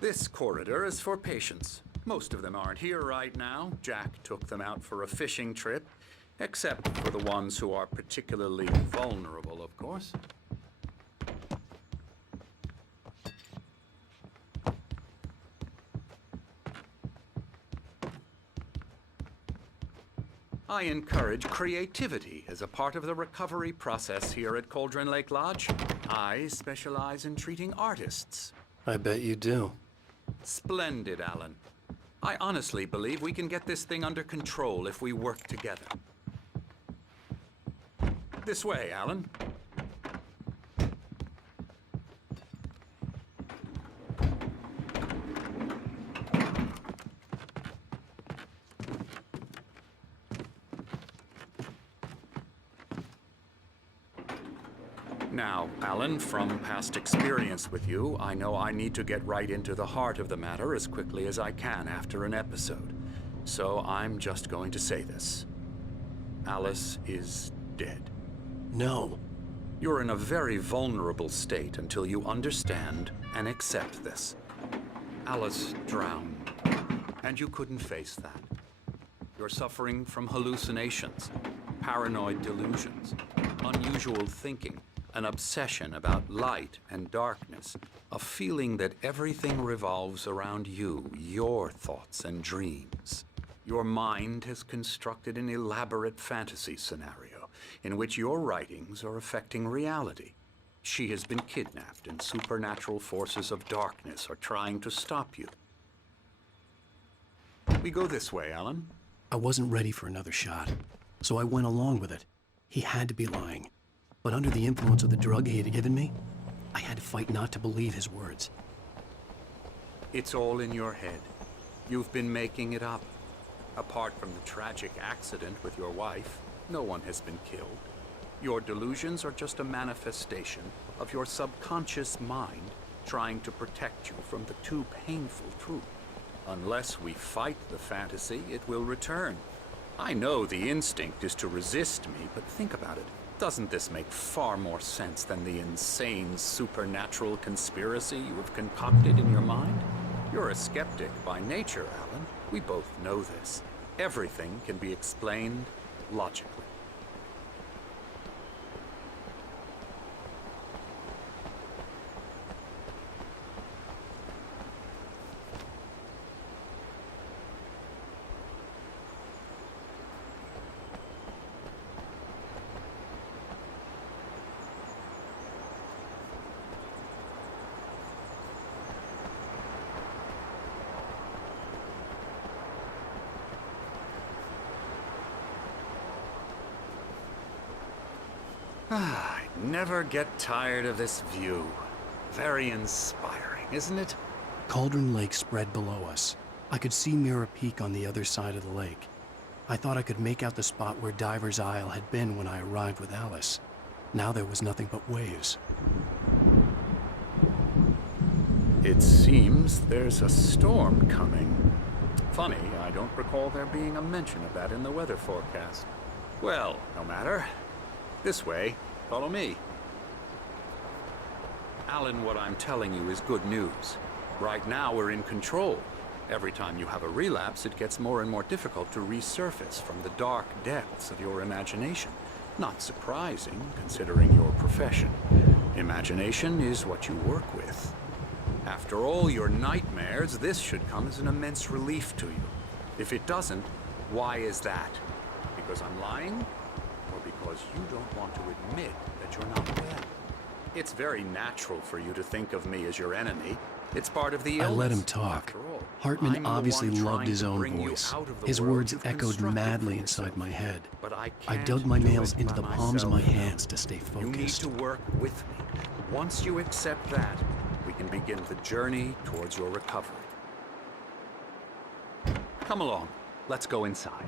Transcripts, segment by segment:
This corridor is for patients. Most of them aren't here right now. Jack took them out for a fishing trip, except for the ones who are particularly vulnerable, of course. I encourage creativity as a part of the recovery process here at Cauldron Lake Lodge. I specialize in treating artists. I bet you do. Splendid, Alan. I honestly believe we can get this thing under control if we work together. This way, Alan. Now, Alan, from past experience with you, I know I need to get right into the heart of the matter as quickly as I can after an episode. So I'm just going to say this. Alice is dead. No. You're in a very vulnerable state until you understand and accept this. Alice drowned, and you couldn't face that. You're suffering from hallucinations, paranoid delusions, unusual thinking, an obsession about light and darkness, a feeling that everything revolves around you, your thoughts and dreams. Your mind has constructed an elaborate fantasy scenario in which your writings are affecting reality. She has been kidnapped and supernatural forces of darkness are trying to stop you. We go this way, Alan. I wasn't ready for another shot, so I went along with it. He had to be lying. But under the influence of the drug he had given me, I had to fight not to believe his words. It's all in your head. You've been making it up. Apart from the tragic accident with your wife, no one has been killed. Your delusions are just a manifestation of your subconscious mind trying to protect you from the too painful truth. Unless we fight the fantasy, it will return. I know the instinct is to resist me, but think about it. Doesn't this make far more sense than the insane supernatural conspiracy you have concocted in your mind? You're a skeptic by nature, Alan. We both know this. Everything can be explained logically. I never get tired of this view. Very inspiring, isn't it? Cauldron Lake spread below us. I could see Mirror Peak on the other side of the lake. I thought I could make out the spot where Diver's Isle had been when I arrived with Alice. Now there was nothing but waves. It seems there's a storm coming. Funny, I don't recall there being a mention of that in the weather forecast. Well, no matter. This way. Follow me. Alan, what I'm telling you is good news. Right now, we're in control. Every time you have a relapse, it gets more and more difficult to resurface from the dark depths of your imagination. Not surprising, considering your profession. Imagination is what you work with. After all your nightmares, this should come as an immense relief to you. If it doesn't, why is that? Because I'm lying? Or because you don't want to admit that you're not well? It's very natural for you to think of me as your enemy. It's part of the illness. I let him talk. Hartman obviously loved his own voice. His words echoed madly inside my head. I dug my nails into the palms of my hands to stay focused. You need to work with me. Once you accept that, we can begin the journey towards your recovery. Come along. Let's go inside.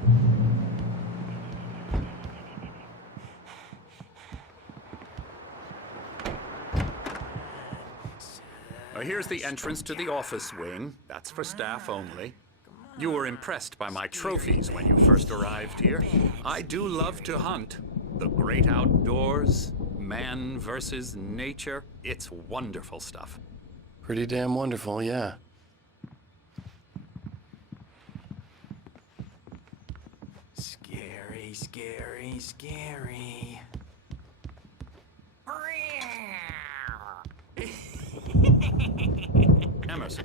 Here's the entrance to the office wing. That's for staff only. You were impressed by my trophies when you first arrived here. I do love to hunt. The great outdoors, man versus nature. It's wonderful stuff. Pretty damn wonderful, yeah. scary, scary. Emerson.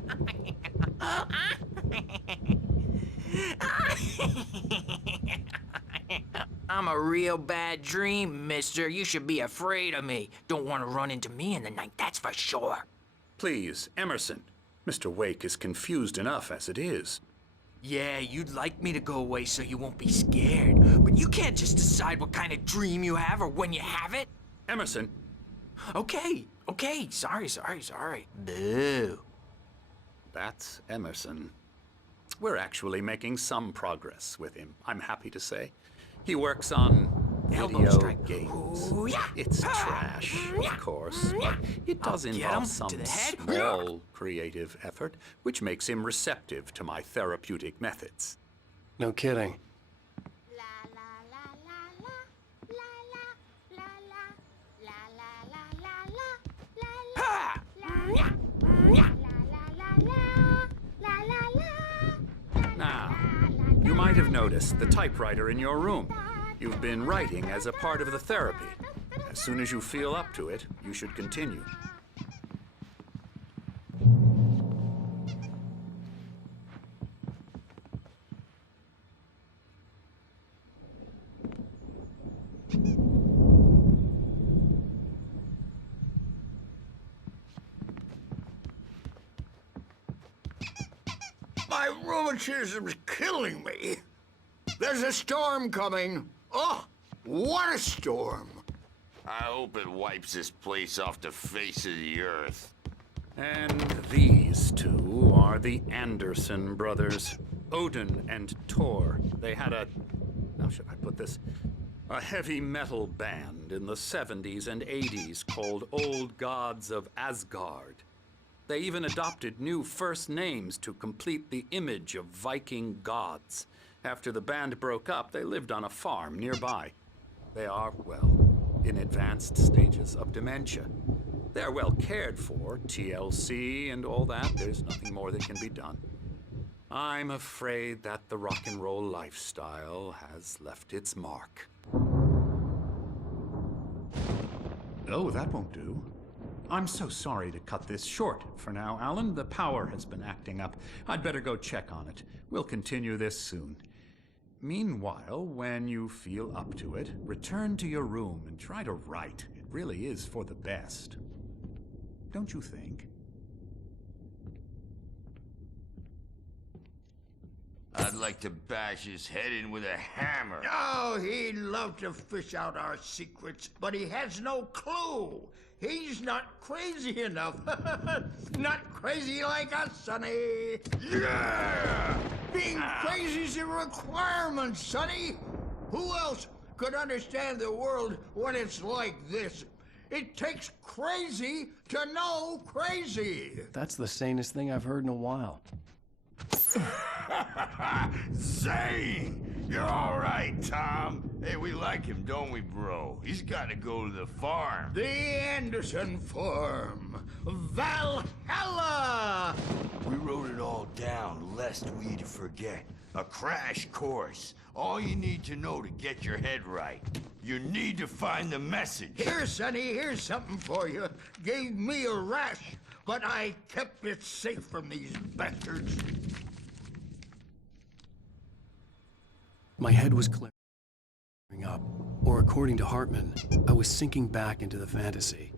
I'm a real bad dream, mister. You should be afraid of me. Don't want to run into me in the night, that's for sure. Please, Emerson. Mr. Wake is confused enough as it is. Yeah, you'd like me to go away so you won't be scared. But you can't just decide what kind of dream you have or when you have it. Emerson. Okay. Sorry. Boo. That's Emerson. We're actually making some progress with him, I'm happy to say. He works on Elbow video strike. games. Ooh, yeah. It's trash, of course, but it does I'll get involve him some to the head. small creative effort, which makes him receptive to my therapeutic methods. No kidding. Now, you might have noticed the typewriter in your room. You've been writing as a part of the therapy. As soon as you feel up to it, you should continue. My rheumatism's killing me. There's a storm coming. Oh, what a storm. I hope it wipes this place off the face of the earth. And these two are the Anderson brothers, Odin and Thor. They had how should I put this? A heavy metal band in the 70s and 80s called Old Gods of Asgard. They even adopted new first names to complete the image of Viking gods. After the band broke up, they lived on a farm nearby. They are, well, in advanced stages of dementia. They're well cared for, TLC and all that. There's nothing more that can be done. I'm afraid that the rock and roll lifestyle has left its mark. Oh, that won't do. I'm so sorry to cut this short for now, Alan. The power has been acting up. I'd better go check on it. We'll continue this soon. Meanwhile, when you feel up to it, return to your room and try to write. It really is for the best. Don't you think? I'd like to bash his head in with a hammer. Oh, he'd love to fish out our secrets, but he has no clue. He's not crazy enough. Not crazy like us, Sonny. Yeah! Being crazy's a requirement, Sonny. Who else could understand the world when it's like this? It takes crazy to know crazy. That's the sanest thing I've heard in a while. Zane! You're all right, Tom. Hey, we like him, don't we, bro? He's got to go to the farm. The Anderson Farm. Valhalla! We wrote it all down, lest we forget. A crash course. All you need to know to get your head right. You need to find the message. Here, Sonny, here's something for you. Gave me a rash, but I kept it safe from these bastards. My head was clearing up, or according to Hartman, I was sinking back into the fantasy.